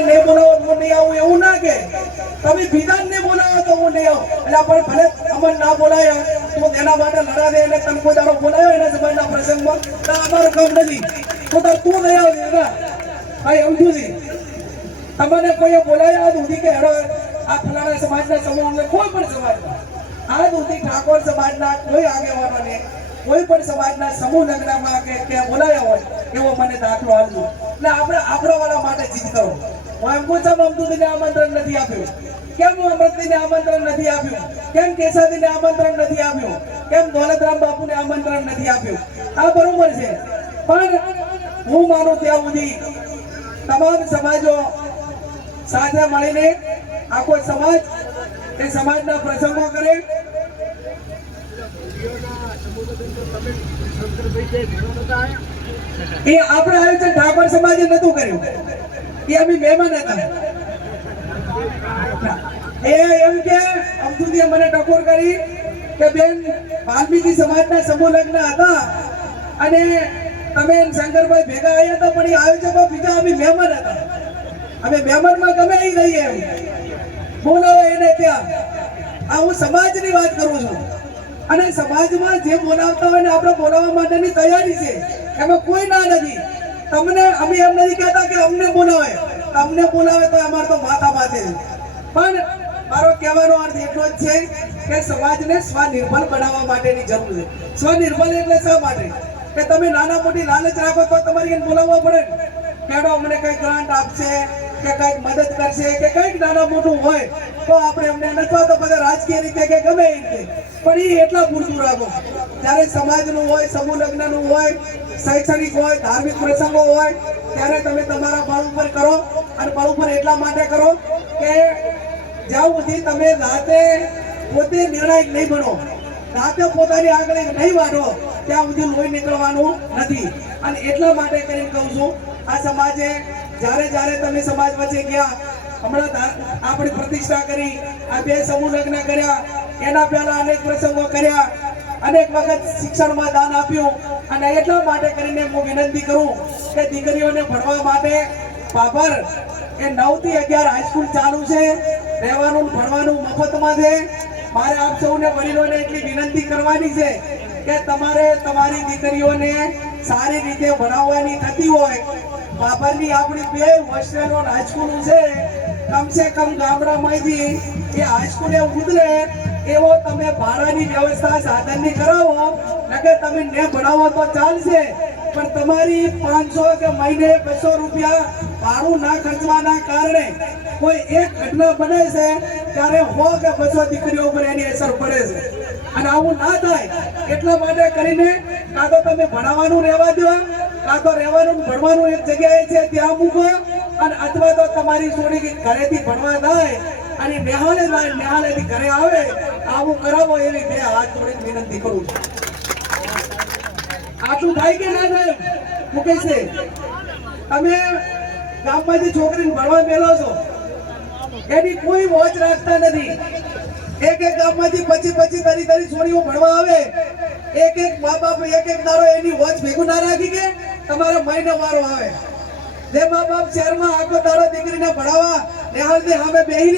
ને બોલાવો હું નહીં આવું એવું ના કે તમે વિધાન ને બોલાવો તો હું નહીં આવું એટલે પણ ભલે અમર ના બોલાયા તો તેના માટે લડા દે એટલે તને કોઈ દાડો બોલાયો એના સમાજના પ્રસંગમાં તો અમારું કામ નથી તો તું નહીં આવજે ને હા એમ થયું તમને કોઈએ બોલાયા દૂધી કે હેડો આ ફલાણા સમાજના સમૂહને કોઈ પણ સમાજના આ દૂધી ઠાકોર સમાજના કોઈ આગેવાનોને કોઈ પણ સમાજના સમૂહ લગ્નમાં કે બોલાયા હોય એવો મને દાખલો આપજો એટલે આપણે આપણા વાળા માટે જીત કરો હું એમ પૂછામ અમદુદીને આમંત્રણ નથી આપ્યું કેમ હું અમૃતજીને આમંત્રણ નથી આપ્યું કેમ કેસાજીને આમંત્રણ નથી આપ્યું કેમ દોલતરામ બાપુને આમંત્રણ નથી આપ્યું આ બરોબર છે પણ હું માનું ત્યાં સુધી તમામ સમાજો સાથે મળીને આખો સમાજ એ સમાજના પ્રસંગો કરે એ આપણે આયોજન ઠાકોર સમાજે નતું કર્યું એ અમે મહેમાન હતા એ એમ કે અમદુદીએ મને ટકોર કરી કે બેન વાલ્મીકી સમાજના સમૂહ લગ્ન હતા અને તમે શંકરભાઈ ભેગા આવ્યા હતા પણ એ આયોજકો બીજા અમે મહેમાન હતા અમે મહેમાનમાં ગમે એ રહીએ એમ બોલાવો એને ત્યાં આ હું સમાજની વાત કરું છું અને સમાજમાં જે બોલાવતા હોય ને આપણે બોલાવવા માટેની તૈયારી છે એમાં કોઈ ના નથી તમને અમે એમ નથી કહેતા કે અમને બોલાવે તમને બોલાવે તો અમારે તો માથા માથે પણ મારો કહેવાનો અર્થ એટલો જ છે કે સમાજને સ્વનિર્ભર બનાવવા માટેની જરૂર છે સ્વનિર્ભર એટલે શા માટે કે તમે નાના મોટી લાલચ રાખો તો તમારે એને બોલાવવા પડે કેડો અમને કઈ ગ્રાન્ટ આપશે કે કઈક મદદ કરશે કે કઈક નાના મોટું હોય તો આપણે એમને નથી તો બધા રાજકીય રીતે કે ગમે એ રીતે પણ એ એટલા પૂરતું રાખો જ્યારે સમાજનું હોય સમૂહ લગ્નનું હોય શૈક્ષણિક હોય ધાર્મિક પ્રસંગો હોય ત્યારે તમે તમારા બળ ઉપર કરો અને બળ ઉપર એટલા માટે કરો કે જ્યાં સુધી તમે રાતે પોતે નિર્ણાયક નહીં બનો રાતે પોતાની આગળ નહીં વાળો ત્યાં સુધી લોહી નીકળવાનું નથી અને એટલા માટે કરીને કહું છું આ સમાજે જ્યારે જ્યારે તમે સમાજ વચ્ચે ગયા હમણાં આપણી પ્રતિષ્ઠા કરી આ બે સમૂહ લગ્ન કર્યા એના પહેલા અનેક પ્રસંગો કર્યા અનેક વખત શિક્ષણમાં દાન આપ્યું અને એટલા માટે કરીને હું વિનંતી કરું કે દીકરીઓને ભણવા માટે બાબર એ 9 થી 11 હાઈસ્કૂલ ચાલુ છે રહેવાનું ભણવાનું મફતમાં છે મારે આપ સૌને વડીલોને એટલી વિનંતી કરવાની છે કે તમારે તમારી દીકરીઓને સારી રીતે ભણાવવાની થતી હોય બાબરની આપણી બે હોસ્ટેલો હાઈસ્કૂલ છે કમસે કમ ગામડામાંથી એ હાઈસ્કૂલે ઉતરે એવો તમે ભાડાની વ્યવસ્થા સાધનની કરાવો નકે તમે ને ભણાવો તો ચાલશે પણ તમારી 500 કે મહિને 200 રૂપિયા ભાડું ના ખર્ચવાના કારણે કોઈ એક ઘટના બને છે ત્યારે 100 કે 200 દીકરીઓ પર એની અસર પડે છે અને આવું ના થાય એટલા માટે કરીને કાં તો તમે ભણાવવાનું રહેવા દો કાં તો રહેવાનું ભણવાનું એક જગ્યાએ છે ત્યાં મૂકો અને અથવા તો તમારી છોડી ઘરેથી ભણવા જાય અને નિહાળેથી ઘરે આવે આવું કરાવો એવી બે હાથ જોડીને વિનંતી કરું છું આટલું થાય કે ના થાય મુકેશ તમે ગામમાંથી છોકરીને ભણવા મેલો છો એની કોઈ વોચ રાખતા નથી એક ગામમાંથી 25 30 છોડીઓ ભણવા આવે એક મા બાપ એક દાડો એની વોચ ભેગું ના રાખી કે તમારો મહિનો વારો આવે જે મા બાપ શહેરમાં આખો દાડો દીકરીને ભણાવવા નિહાળથી સામે બેહી